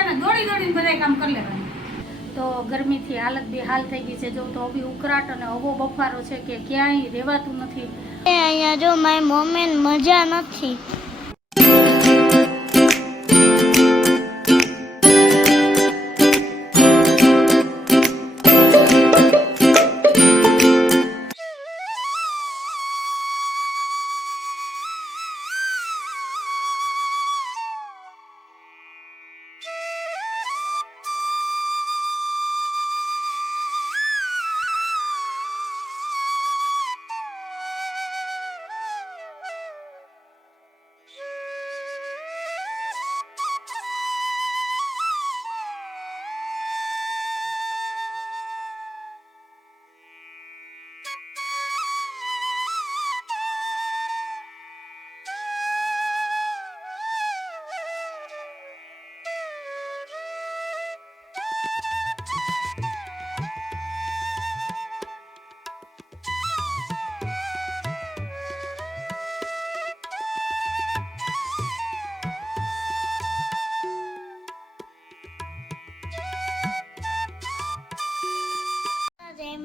છે ને દોડી દોડીને બધા કામ કરી લેવાનું. તો ગરમીથી હાલત બી હાલ થઈ ગઈ છે. જો તો બી ઉકળાટ અને હવો બફારો છે કે ક્યાંય રહેવાતું નથી. અહીંયા જો મારી મમ્મીને મજા નથી.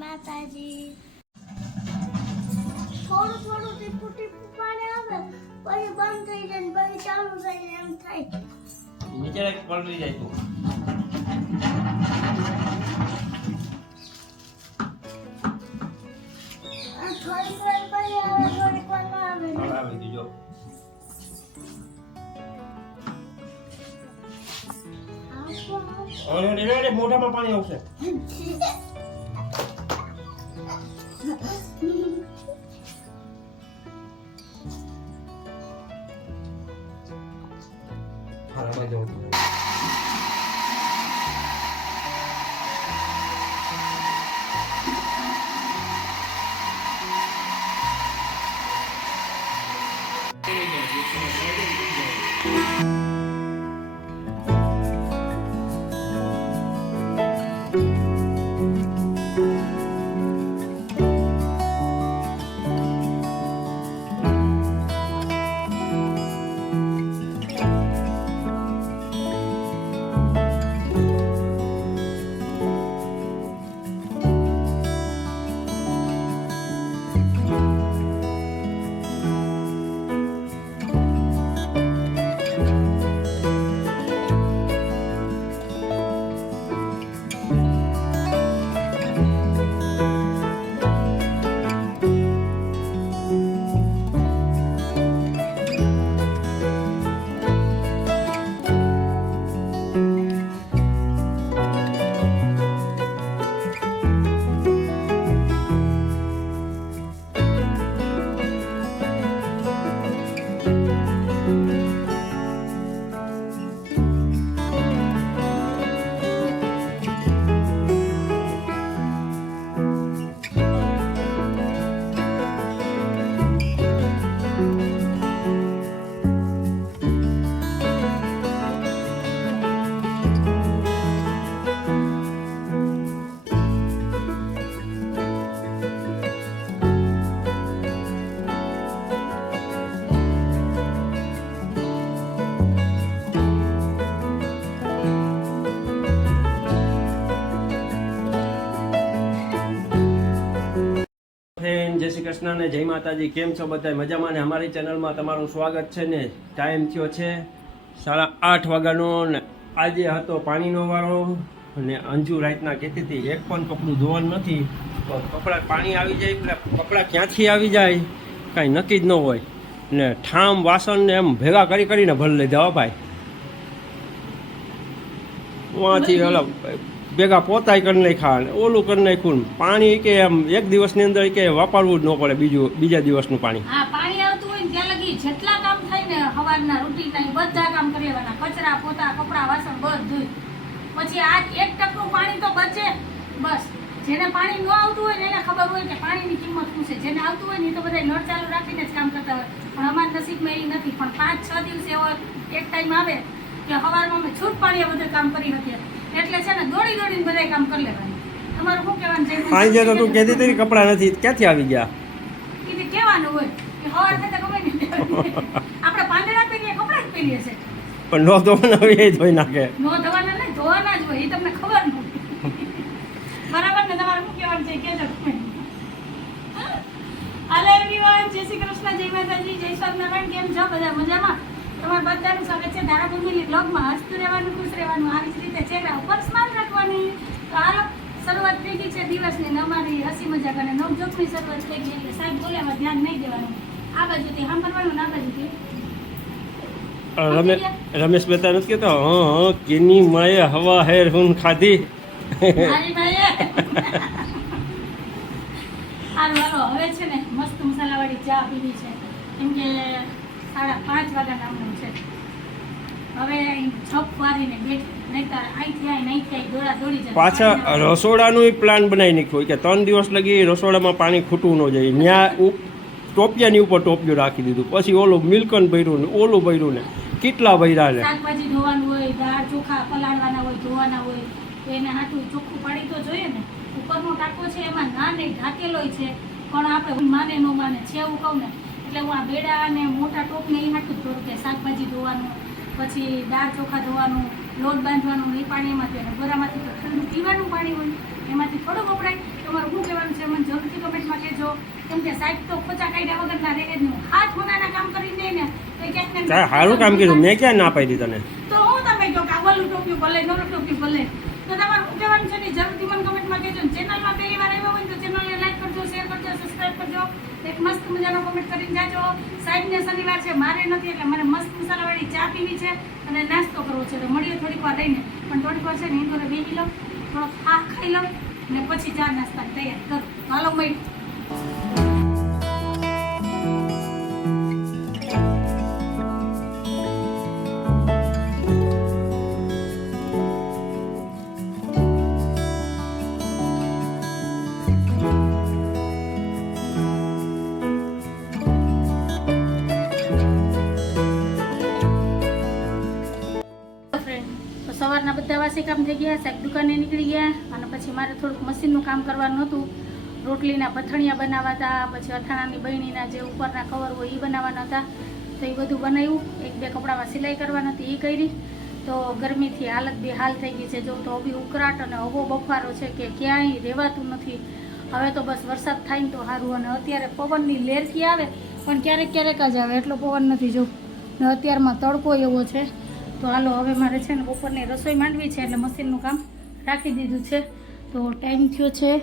માતાજી. થોડું થોડું ટીપું ટીપું પાણી આવે બંધ થઈ જાય પછી ચાલુ થઈ જાય, એમ થાય. નીચે પલટી જાય તું. મોઢામાં પાણી આવશે. કૃષ્ણ ને જય માતાજી કેમ છો બધા મજામાં ને? અમારી ચેનલમાં તમારું સ્વાગત છે ને? ટાઈમ થયો છે સાડા આઠ વાગ્યાનો ને આજે હતો પાણીનો વાળો અને અંજુ રાતના કહેતી હતી એક પણ કપડું ધોવાનું નથી કપડાં પાણી આવી જાય એટલે કપડાં ક્યાંથી આવી જાય? કાંઈ નક્કી જ ન હોય. ને ઠામ વાસણ ને એમ ભેગા કરી કરીને ભરી લીધા ભાઈ. વાંથી ઓલા ભેગા પોતાય કરી નાખ્યા ને ઓલું કરી નાખ્યું પાણી કે એમ એક દિવસની અંદર કે વાપરવું જ ન પડે બીજું, બીજા દિવસનું પાણી. હા, પાણી આવતું હોય ને ત્યાં લગી જેટલા કામ થાય ને સવારના રૂટીનના બધા કામ કરી લેવાના. કચરા, પોતા, કપડા, વાસણ બધું પછી આ એક ટકનું પાણી તો બચે. બસ. જેને પાણી ન આવતું હોય ને એને ખબર હોય કે પાણીની કિંમત શું છે. જેને આવતું હોય ને તો બધા નળ ચાલુ રાખીને જ કામ કરતા હોય. પણ અમારા નસીબમાં એ નથી. પણ પાંચ છ દિવસે એવો એક ટાઈમ આવે કે સવારમાં અમે છૂટ પાણીએ બધું કામ કરી શકીએ. એટલે છે ને દોડી દોડીને બધા કામ કરી લેવાનું. તમારું શું કહેવાનું? છે સાંજે તો તું કહેતી હતી કપડાં નથી ક્યાંથી આવી ગયા? કીધું કહેવાનું હોય કે સવાર થતા ગમે નહીં. આપણે પાંદડા પહેરીએ કપડાં જ પહેરીએ છે પણ નો તો એ ધોઈ નાખે. નો ધોવાના નહીં ધોવાના જ હોય એ તમને ખબર નથી બરાબર ને? તમારે શું કહેવાનું છે? કહેજો હાલો એવરીવન જય શ્રી કૃષ્ણ જય માતાજી જય સ્વામિનારાયણ કેમ છો? બધા મજામાં? તમારા બધાનું સ્વાગત છે ધારા ફેમિલી બ્લોગમાં હસતું રહેવાનું ખુશ રહેવાનું આવી જ રીતે ચહેરા ઉપર સ્માઈલ રાખવાની. તો હાલો શરૂઆત થઈ ગઈ છે દિવસની ને અમારી હસી મજાક અને નવજોકની શરૂઆત થઈ ગઈ એટલે સાહેબ બોલ્યામાં ધ્યાન નહીં દેવાનું. આ બાજુથી સાંભળવાનું ના બાજુથી. રમેશ બેતા નથી કેતો? હા કેની માએ હવા હેર હું ખાધી? મારી હાલો હવે છે ને મસ્ત મસાલાવાળી ચા પીવી છે. કેમ કે સાડા પાંચ વાગ્યા નામનું છે. હવે છપ વારીને બેઠી નહીતર અહીંથી અહીં અહીંથી અહીં દોડા દોડી જાય પાછા રસોડાનું પ્લાન બનાવી નાખ્યો. કે ત્રણ દિવસ લગી રસોડામાં પાણી ખૂટવું ન જાય ત્યાં ટોપિયાની ઉપર ટોપિયું રાખી દીધું. પછી ઓલું મિલ્કન ભર્યું ને ઓલું ભર્યું ને કેટલા ભર્યા ને. શાકભાજી ધોવાનું હોય દાળ ચોખા પલાળવાના હોય ધોવાના હોય એને હાથું ચોખ્ખું પાડી તો જોઈએ ને. ઉપરનો ટાંકો છે એમાં ના નહીં ઢાકેલો છે. પણ આપણે માને ન માને છે એવું કહું ને એટલે હું આ બેડા અને મોટા ટોપને એ હાથું જ કે શાકભાજી ધોવાનું પછી દાળ ચોખા ધોવાનું લોટ બાંધવાનું એ પાણી એમાંથી અને ગોરામાંથી તો ઠંડુ પીવાનું પાણી હોય. એમાંથી થોડું વપરાય. તમારું શું કહેવાનું છે મને જરૂરથી કમેન્ટમાં કહેજો. કેમ કે સાહેબ તો ખોચા કાઢ્યા વગરના રહે જ નહીં. હાથ ખોનાના કામ કરી દે ને. તો ક્યાંક ને સારું કામ કર્યું મેં ક્યાં ના પાડી તને? તો હું તમે કહો કે આ ઓલું ટોપ્યું ભલે નરું ટોપ્યું ભલે. તો તમારે કહેવાનું છે ને જરૂરથી મને કમેન્ટમાં કહેજો ચેનલમાં પહેલી વાર આવ્યા હોય તો ચેનલને લાઈક કરજો શેર કરજો સબસ્ક્રાઈબ કરજો. એક મસ્ત મજાનો કોમેન્ટ કરીને જાજો. સાહેબને શનિવાર છે, મારે નથી, એટલે મારે મસ્ત મસાલાવાળી ચા પીવી છે અને નાસ્તો કરવો છે. તો મળીએ થોડીક વાર રહીને. પણ થોડીક વાર છે ને ઇન્દોરે બેસી લો, થોડોક ખા ખાઈ લઉં ને પછી ચા નાસ્તા તૈયાર કરો. હાલો મળી સવારના બધા વાસી કામ થઈ ગયા સાહેબ દુકાને નીકળી ગયા અને પછી મારે થોડુંક મશીનનું કામ કરવાનું હતું. રોટલીના પથણિયા બનાવવા હતા પછી અથાણાની બહેણીના જે ઉપરના કવર હોય એ બનાવવાના હતા. તો એ બધું બનાવ્યું. એક બે કપડામાં સિલાઈ કરવાની હતી એ કરી. તો ગરમીથી હાલત બી હાલ થઈ ગઈ છે. જો તો અભી ઉકળાટ અને અવો બફારો છે કે ક્યાંય રહેવાતું નથી. હવે તો બસ વરસાદ થાય ને તો સારું અને અત્યારે પવનની લેરથી આવે? પણ ક્યારેક ક્યારેક જ આવે. એટલો પવન નથી જો. ને અત્યારમાં તડકો એવો છે. તો હાલો, હવે મારે છે ને બપોરની રસોઈ માંડવી છે એટલે મશીનનું કામ રાખી દીધું છે. તો ટાઈમ થયો છે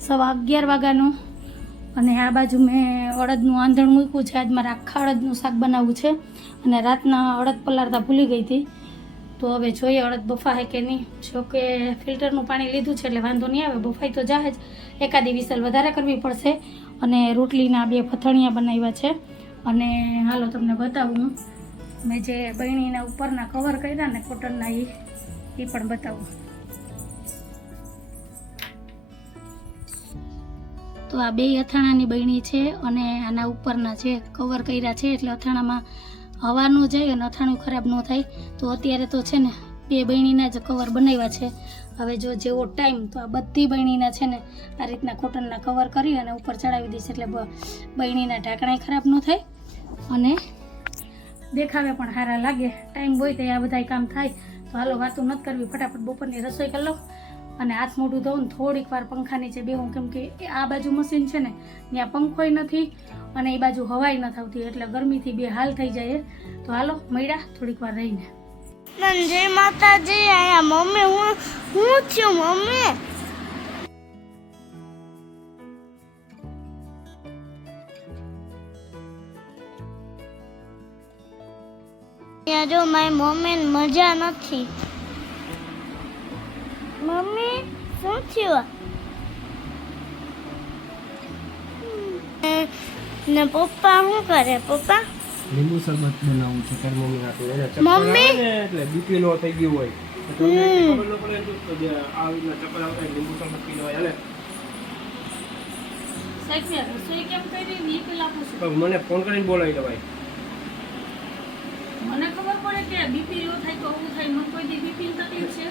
સવા અગિયાર વાગ્યાનો. અને આ બાજુ મેં અડદનું આંધણ મૂક્યું છે. આજ મારે આખા અડદનું શાક બનાવવું છે. અને રાતના અડદ પલાળતા ભૂલી ગઈ હતી. તો હવે જોઈએ અડદ બફાય કે નહીં. જો કે ફિલ્ટરનું પાણી લીધું છે એટલે વાંધો નહીં આવે બફાઈ તો જાય જ. એકાદી વિસલ વધારે કરવી પડશે. અને રોટલીના બે ફથણિયા બનાવ્યા છે. અને હાલો તમને બતાવું હું. મેં જે બહેણીના ઉપરના કવર કર્યા ને કોટનના એ એ પણ બતાવું. તો આ બે અથાણાની બહેણી છે અને આના ઉપરના છે કવર કર્યા છે એટલે અથાણામાં હવા ન જાય અને અથાણું ખરાબ ન થાય. તો અત્યારે તો છે ને બે બહેણીના જ કવર બનાવ્યા છે. હવે જો જેવો ટાઈમ તો આ બધી બહેણીના છે ને આ રીતના કોટનના કવર કરી અને ઉપર ચડાવી દઈશ એટલે બહેણીના ઢાંકણાય ખરાબ ન થાય. અને દેખાવે પણ સારા લાગે. ટાઈમ હોય તો આ બધા કામ થાય. તો હાલો વાતું નથી કરવી. ફટાફટ બપોરની રસોઈ કરી લો અને હાથ મોઢું ધોઉં થોડીક વાર પંખા નીચે બેહું. કેમ કે એ આ બાજુ મશીન છે ને, ત્યાં પંખોય નથી અને એ બાજુ હવાય ન થતી એટલે ગરમીથી બે હાલ થઈ જાય તો હાલો, મળ્યા થોડીક વાર રહીને. જય માતાજી આયા મમ્મી, હું હું થયું મમ્મી? ત્યાં જો મારી મમ્મીને મજા નથી. મમ્મી શું થયું? ને પપ્પા શું કરે? પપ્પા? લીંબુ શરબત બનાવું છે તારી મમ્મી હાટુ. એને મમ્મી? એટલે બીપી લો થઈ ગયું હોય. તો તમને એટલી ખબર ન પડે ને તો જે આ રીતના ચક્કર આવે લીંબુ શરબત પી લેવાય હાલે. સાહેબ રસોઈ કેમ કરી? ને પેલા પૂછું મને ફોન કરીને બોલાવી દેવાય મને ખબર પડે કે બીપી લો થાય તો આવું થાય મને કોઈ દી બીપી તકલીફ છે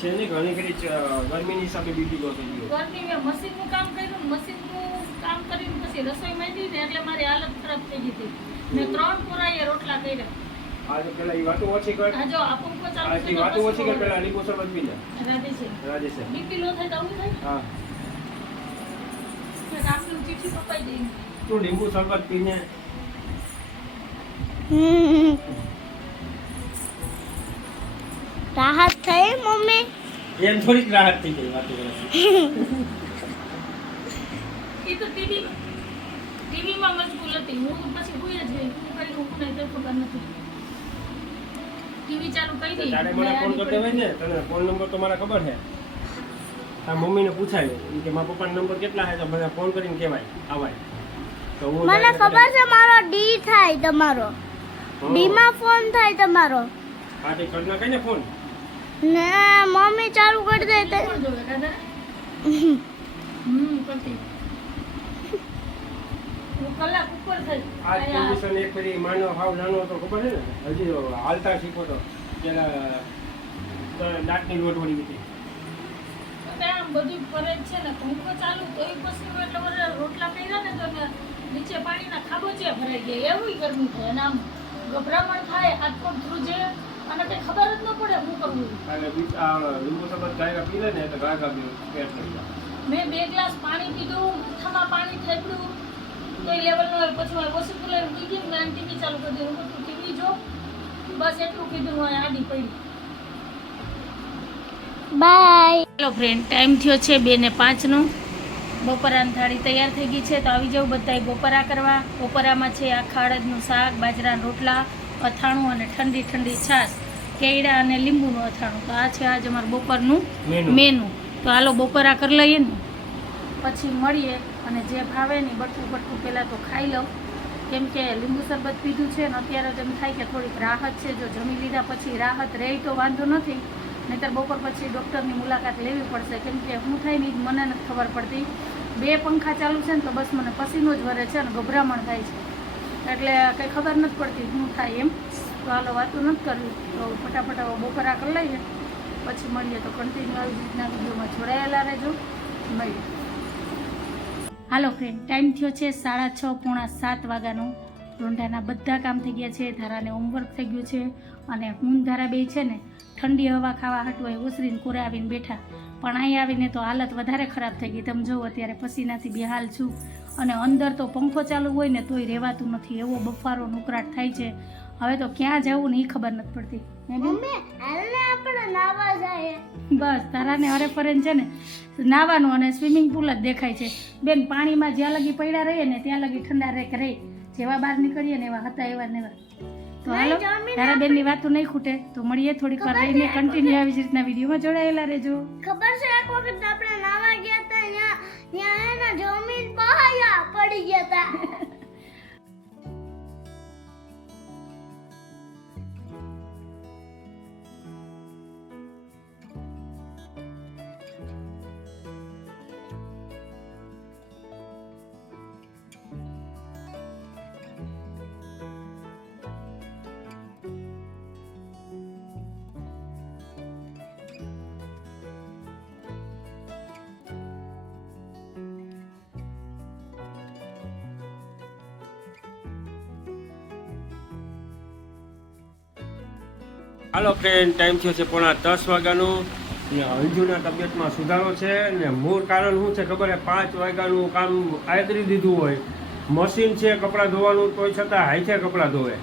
છે- ને ઘણી ચ- ગરમીની હિસાબે બીપી લો થઈ ગયો. ગરમી મેં મશીનનું કામ કર્યું ને મશીનનું કામ કરીને પછી રસોઈ માંડી ને એટલે મારી હાલત ખરાબ થઈ ગઈ હતી. મેં ત્રણ કોરાએ રોટલા કર્યા. તો પેલા ઈ વાતો ઓછી કર. આ જો આ પંખો ચાલુ છે વાતો ઓછી કર પેલા લીંબુ શરબત પી લે. રાધે છે. રાજેશ બીપી લો થાય તો આવું થાય? હા. તો આપણું ચીઠી પપાઈ દઈ તું લીંબુ શરબત પીને. રાહત થઈ મમ્મી? એમ થોડીક રાહત થઈ ગઈ વાતો કરે એ તો ટીવી ટીવીમાં મજબૂર હતી. હું પછી હુઈ જ ગઈ. હું કઈ હું નહીં તો ખબર નથી. ટીવી ચાલુ કરી દઈ તારે મને ફોન કરતો હોય ને તને ફોન નંબર તો મારા ખબર છે. તારા મમ્મીને પૂછાય. કે મારા પપ્પાનો નંબર કેટલા છે? તો મને ફોન કરીને કહેવાય. આવાય. તો હું મને ખબર છે મારો ડી થાય તમારો. હા. ફોન થાય તમારો? ફોન? ને મમ્મી ચાલુ કરી દે તો. હમ કલાક ઉપર થઈ આ- પોઝિશન એક ફેરી માનવ હાવ નાનો હતો ખબર છે ને? હજી હાલતા શીખો તો. પેલા દાંતની લોટ વળી આમ બધું કરે છે ને પંખો ચાલુ તોય પછી એટલે બધા રોટલા કર્યા ને તો નીચે પાણીના ખાબોચિયા ભરાઈ ગયા. એવું ગરમી થાય અને આમ ગભરામણ થાય હાથ પગ ધ્રુજે અને કઈ ખબર જ ન પડે હું કરવું અને બીજ આ લીંબુ શરબત ગાયકા પી લે ને તો ગાયકા પી પેટ થઈ જાય. મેં બે ગ્લાસ પાણી પીધું માથામાં પાણી થેપડ્યું. તો એ લેવલ નો પછી મારે વોશિંગ કુલર કીધી મેં ટીવી ચાલુ કરી દીધું હું ટીવી જો બસ એટલું કીધું હું આડી પડી. બાય હેલો ફ્રેન્ડ ટાઈમ થયો છે બે ને પાંચનો બપોરાની થાળી તૈયાર થઈ ગઈ છે તો આવી જવું બધાય બપોરા કરવા. બપોરામાં છે આખા અડદનું શાક બાજરાના રોટલા અથાણું અને ઠંડી ઠંડી છાશ કેળા અને લીંબુનું અથાણું. તો આ છે આજ અમારું બપોરનું મેનુ. તો હાલો બપોરા કરી લઈએ ને. પછી મળીએ અને જે ભાવે ને બટકું બટકું પહેલાં તો ખાઈ લઉં. કેમ કે લીંબુ શરબત પીધું છે ને અત્યારે તો એમ થાય કે થોડીક રાહત છે. જો જમી લીધા પછી રાહત રહે તો વાંધો નથી. નહીંતર બપોર પછી ડૉક્ટરની મુલાકાત લેવી પડશે. કેમ કે શું થાય ને મને નથી ખબર પડતી. બે પંખા ચાલુ છે ને તો બસ મને પસીનો જ વરે છે અને ગભરામણ થાય છે. એટલે કંઈ ખબર નથી પડતી શું થાય એમ. તો હાલો વાતું નથી કરવી. તો ફટાફટ બપોરા કરી લઈએ. પછી મળીએ તો કન્ટિન્યુ આવી રીતના વિડીયોમાં જોડાયેલા રહેજો. મળીએ. હાલો ફ્રેન્ડ ટાઈમ થયો છે સાડા છ પોણા સાત વાગ્યાનો. રોંઢાના બધા કામ થઈ ગયા છે, ધારાને હોમવર્ક થઈ ગયું છે અને હું ધારા બે છે ને ઠંડી હવા ખાવા હાટવાય ઓસરીને કોરે આવીને બેઠા. પણ અહીં આવીને તો હાલત વધારે ખરાબ થઈ ગઈ. તમે જુઓ અત્યારે પસીનાથી બેહાલ છું. અને અંદર તો પંખો ચાલુ હોય ને તોય રહેવાતું નથી. એવો બફારો નુકરાટ થાય છે. હવે તો ક્યાં જવું ને એ ખબર નથી પડતી. બસ તારા તારાને હરે ફરેન છે ને નાવાનું અને સ્વિમિંગ પુલ જ દેખાય છે. બેન પાણીમાં જ્યાં લગી પડ્યા રહીએ ને ત્યાં લગી ઠંડા રેક રહી જેવા બહાર નીકળીએ ને એવા હતા એવા ને એવા. તો હાલો તારા બેનની વાતો નહીં ખૂટે. તો મળીએ થોડીક વાર રહીને કન્ટિન્યુ આવી જ રીતના વિડીયોમાં જોડાયેલા રહેજો. ખબર છે એક વખત આપણે નાવા ગયા હતા ત્યાં ત્યાં જમીન પડી ગયા હતા. હાલો ફ્રેન્ડ ટાઈમ થયો છે પોણા દસ વાગ્યાનું. ને અંજુના તબિયતમાં સુધારો છે ને મૂળ કારણ શું છે ખબર છે? પાંચ વાગ્યાનું કામ આદરી દીધું હોય. મશીન છે કપડાં ધોવાનું, તોય છતાં હાઈથે કપડાં ધોવે.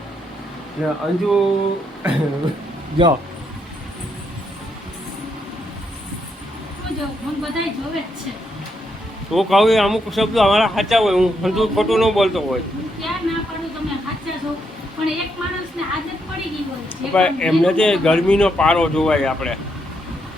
ને અંજુ, જો. તો કહું અમુક શબ્દો અમારા સાચા હોય, હું અંજુ ખોટું ન બોલતો હોય. ના પાડું, તમે સાચા છો. પણ એક માણસને આદત પડી ગઈ હોય પણ એમને જે ગરમીનો પારો જોવાય આપણે.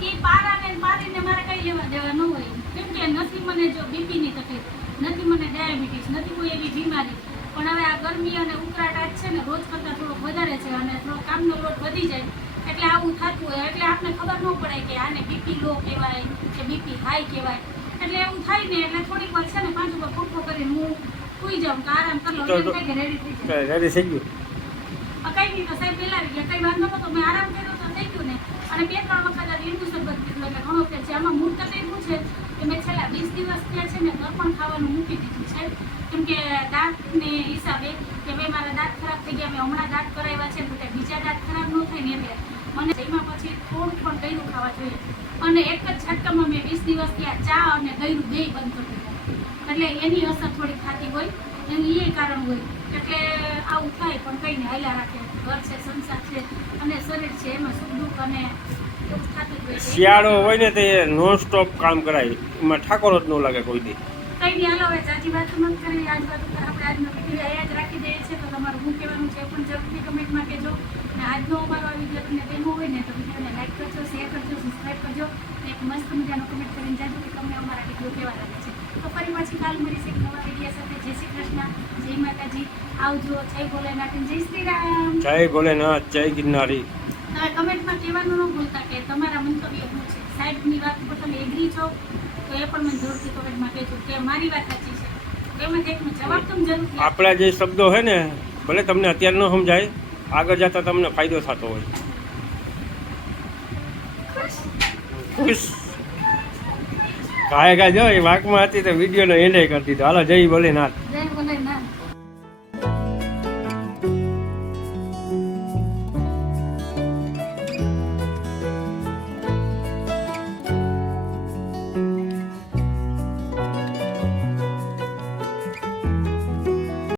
એ પારાને મારીને મારે કઈ લેવા દેવા ન હોય. કેમ કે નથી મને જો બીપીની તકલીફ નથી મને ડાયાબિટીસ નથી કોઈ એવી બીમારી. પણ હવે આ ગરમી અને ઉકળાટ છે ને રોજ કરતાં થોડોક વધારે છે અને થોડો કામનો લોડ વધી જાય. એટલે આવું થતું હોય. એટલે આપણે ખબર ન પડે કે આને બીપી લો કહેવાય કે બીપી હાઈ કહેવાય. એટલે એવું થાય ને એટલે થોડીક વાર છે ને પાંચ ઉપર પંખો કરીને હું સુઈ જાઉં કે આરામ કરી લઉં. રેડી થઈ જાય. રેડી થઈ ગયું. કઈ નહીં તો સાહેબ આવી ગયા. કઈ વાંધો નતો મેં આરામ કર્યો તો થઈ ગયું ને. અને બે ત્રણ વખત આ લીંબુ શરબત પીધું એટલે ઘણો ફેર છે. આમાં મૂળ તકલીફ શું છે કે મેં છેલ્લા વીસ દિવસ ત્યાં છે ને ઘર પણ ખાવાનું મૂકી દીધું છે. કેમ કે દાંતને હિસાબે કે ભાઈ, મારા દાંત ખરાબ થઈ ગયા, મેં હમણાં દાંત કરાવ્યા છે તો બીજા દાંત ખરાબ ન થાય ને એટલે મને એમાં પછી થોડું પણ ગયું ખાવા જોઈએ. અને એક જ છટકામાં મેં વીસ દિવસ ત્યાં ચા અને ગયું બે બંધ કરી એટલે એની અસર થોડી ખાતી હોય, એનું એ કારણ હોય. એટલે આવું થાય પણ કંઈ નહીં. હાલ્યા રાખે. ઘર છે સંસાર છે અને શરીર છે એમાં સુખ દુઃખ અને. શિયાળો હોય ને તે નોન સ્ટોપ કામ કરાય. એમાં ઠાકોર જ ન લાગે કોઈ દી. કઈ નહીં હાલો હવે જાજી વાત મત કરી આજ વાત ઉપર આપણે આજનો વીડિયો અહીંયા જ રાખી દઈએ છીએ. તો તમારું હું કહેવાનું છે પણ જરૂરથી કમેન્ટમાં કહેજો. અને આજનો અમારો આ વીડિયો તમને ગમ્યો હોય ને તો વિડીયોને લાઈક કરજો શેર કરજો સબસ્ક્રાઈબ કરજો. એક મસ્ત મજાનો કમેન્ટ કરીને જાજો કે તમને અમારા વીડિયો કેવા લાગે છે. તો ફરી પાછી કાલ મળીશ એક નવા વીડિયો સાથે. જય શ્રી કૃષ્ણ. જય માતાજી. આવજો. જય ભોલેનાથ જય શ્રી રામ. જય ભોલેનાથ. જય ગિરનારી. તમે કમેન્ટમાં કહેવાનું ન ભૂલતા કે તમારા મંતવ્ય શું છે? સાહેબની વાત પર તમે એગ્રી છો? તો એ પણ મને જરૂરથી કમેન્ટમાં કહેજો કે મારી વાત સાચી છે. જવાબ તમે આપણા જે શબ્દો હોય ને ભલે તમને અત્યારે ન સમજાય આગળ જતા તમને ફાયદો થતો હોય. ખુશ. કાંઈ કાય જો એ વાંકમાં હતી તો વિડીયોનો એન્ડ કરી દીધો. હાલો, જય ભોલેનાથ. જય ભોલેનાથ.